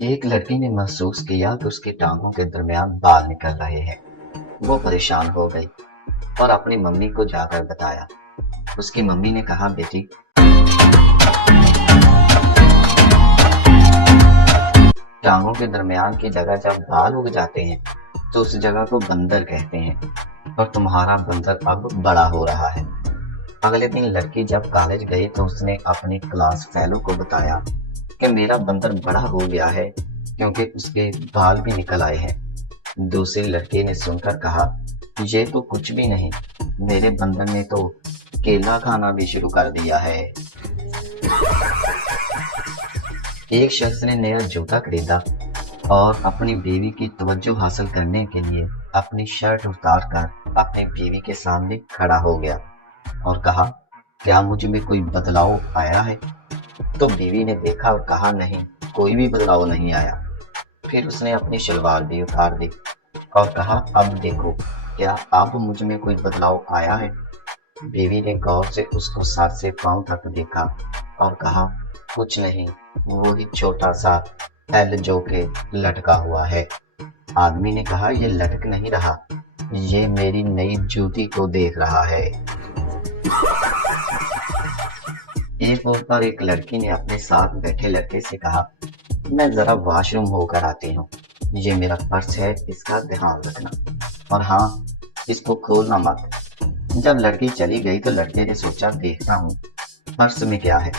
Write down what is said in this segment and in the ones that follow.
एक लड़की ने महसूस किया कि उसकी टांगों के दरमियान बाल निकल रहे हैं। वो परेशान हो गई और अपनी मम्मी को जाकर बताया। उसकी मम्मी ने कहा, बेटी, टांगों के दरमियान की जगह जब बाल उग जाते हैं तो उस जगह को बंदर कहते हैं और तुम्हारा बंदर अब बड़ा हो रहा है। अगले दिन लड़की जब कॉलेज गई तो उसने अपनी क्लास फेलो को बताया कि मेरा बंदर बड़ा हो गया है क्योंकि उसके बाल भी निकल आए हैं। दूसरी लड़की ने सुनकर कहा, ये तो कुछ भी नहीं, मेरे बंदर ने तो केला खाना भी शुरू कर दिया है। एक शख्स ने नया जूता खरीदा और अपनी बीवी की तवज्जो हासिल करने के लिए अपनी शर्ट उतार कर अपनी बीवी के सामने खड़ा हो गया और कहा, क्या मुझ में कोई बदलाव आया है? तो बीवी ने देखा और कहा, नहीं, कोई भी बदलाव नहीं आया। फिर उसने अपनी शलवार भी उतार दी और कहा, अब देखो, क्या अब मुझ में कोई बदलाव आया है? बीवी ने गौर से उसको सर से पांव तक देखा और कहा, कुछ नहीं, वो ही छोटा सा एल जो के लटका हुआ है। आदमी ने कहा, ये लटक नहीं रहा, ये मेरी नई जूती को देख रहा है। एक और पर एक लड़की ने अपने साथ बैठे लड़के से कहा, मैं जरा वॉशरूम होकर आती हूँ, ये मेरा पर्स है, इसका ध्यान रखना, और हाँ, इसको खोलना मत। जब लड़की चली गई तो लड़के ने सोचा, देखता हूँ पर्स में क्या है।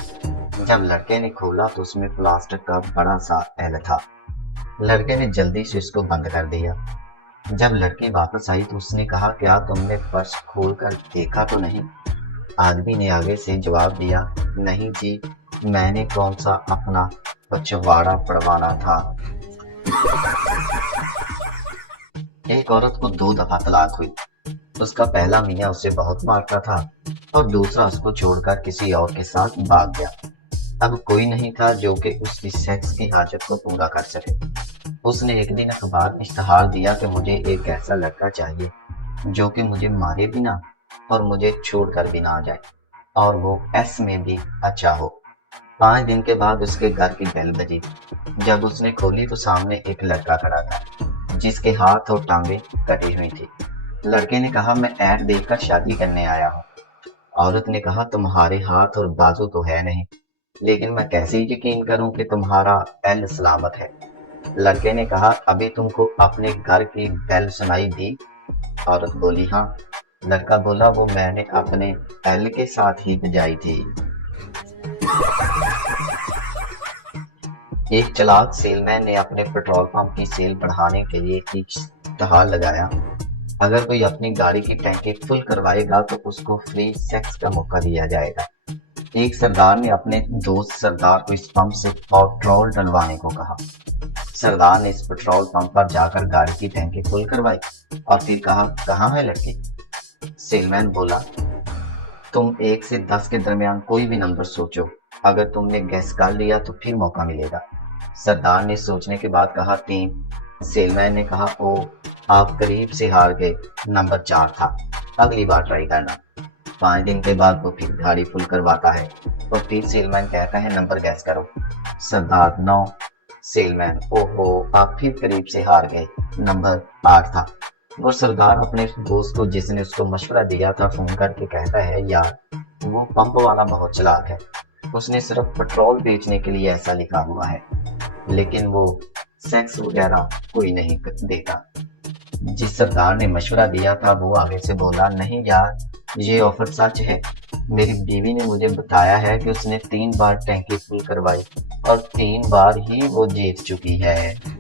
जब लड़के ने खोला तो उसमें प्लास्टिक का बड़ा सा एल था। लड़के ने जल्दी से उसको बंद कर दिया। जब लड़की वापस आई तो उसने कहा, क्या तुमने पर्स खोलकर देखा तो नहीं? आदमी ने आगे से जवाब दिया, नहीं जी, मैंने कौन सा अपना पछवाड़ा पड़वाना था। एक औरत को 2 दफा तलाक हुई। उसका पहला मियाँ उसे बहुत मारता था और दूसरा उसको छोड़कर किसी और के साथ भाग गया। अब कोई नहीं था जो कि उसकी सेक्स की हाजत को पूरा कर सके। उसने एक दिन अखबार में इश्तहार दिया कि मुझे एक ऐसा लड़का चाहिए जो कि मुझे मारे भी ना और मुझे छोड़कर भी ना आ जाए, और वो एस में भी अच्छा हो। 5 दिन के बाद उसके घर की बेल बजी। जब उसने खोली तो सामने एक लड़का खड़ा था जिसके हाथ और टांगे कटी हुई थी। लड़के ने कहा, मैं ऐड देखकर शादी करने आया हूँ। औरत ने कहा, तुम्हारे हाथ और बाजू तो है नहीं, लेकिन मैं कैसे यकीन करूं कि तुम्हारा एल सलामत है? लड़के ने कहा, अभी तुमको अपने घर की बेल सुनाई दी? औरत बोली, हाँ। लड़का बोला, वो मैंने अपने एल के साथ ही बजाई थी। एक चालाक सेलमैन ने अपने पेट्रोल पंप की सेल बढ़ाने के लिए एक इश्तहार लगाया। अगर कोई अपनी गाड़ी की टैंकी फुल करवाएगा तो उसको फ्री सेक्स का मौका दिया जाएगा। एक सरदार ने अपने दोस्त सरदार को इस पंप से पेट्रोल डलवाने को कहा। सरदार ने इस पेट्रोल पंप पर जाकर गाड़ी की टैंकी फुल करवाई और फिर कहा, कहाँ है लड़की? सेलमैन बोला, तुम 1 से 10 के दरमियान कोई भी नंबर सोचो, अगर तुमने गैस कर लिया तो फिर मौका मिलेगा। सरदार ने सोचने के बाद कहा, 3। सेलमैन ने कहा, ओ, आप करीब से हार गए, नंबर 4 था, अगली बार ट्राई करना। 5 दिन के बाद वो फिर गाड़ी फुल करवाता है और फिर सेलमैन कहता है, नंबर गैस करो। सरदार, 9। सेलमैन, ओहो, आप फिर करीब से हार गए, नंबर 8 था। और सरदार अपने दोस्त को जिसने उसको मशवरा दिया था फोन करके कहता है, यार, वो पंप वाला बहुत चालाक है, उसने सिर्फ पेट्रोल बेचने के लिए ऐसा लिखा हुआ है, लेकिन वो सेक्स वगैरह कोई नहीं देता। जिस सरदार ने मशवरा दिया था वो आगे से बोला, नहीं यार, ये ऑफर सच है, मेरी बीवी ने मुझे बताया है कि उसने 3 बार टैंकी फुल करवाई और 3 बार ही वो जीत चुकी है।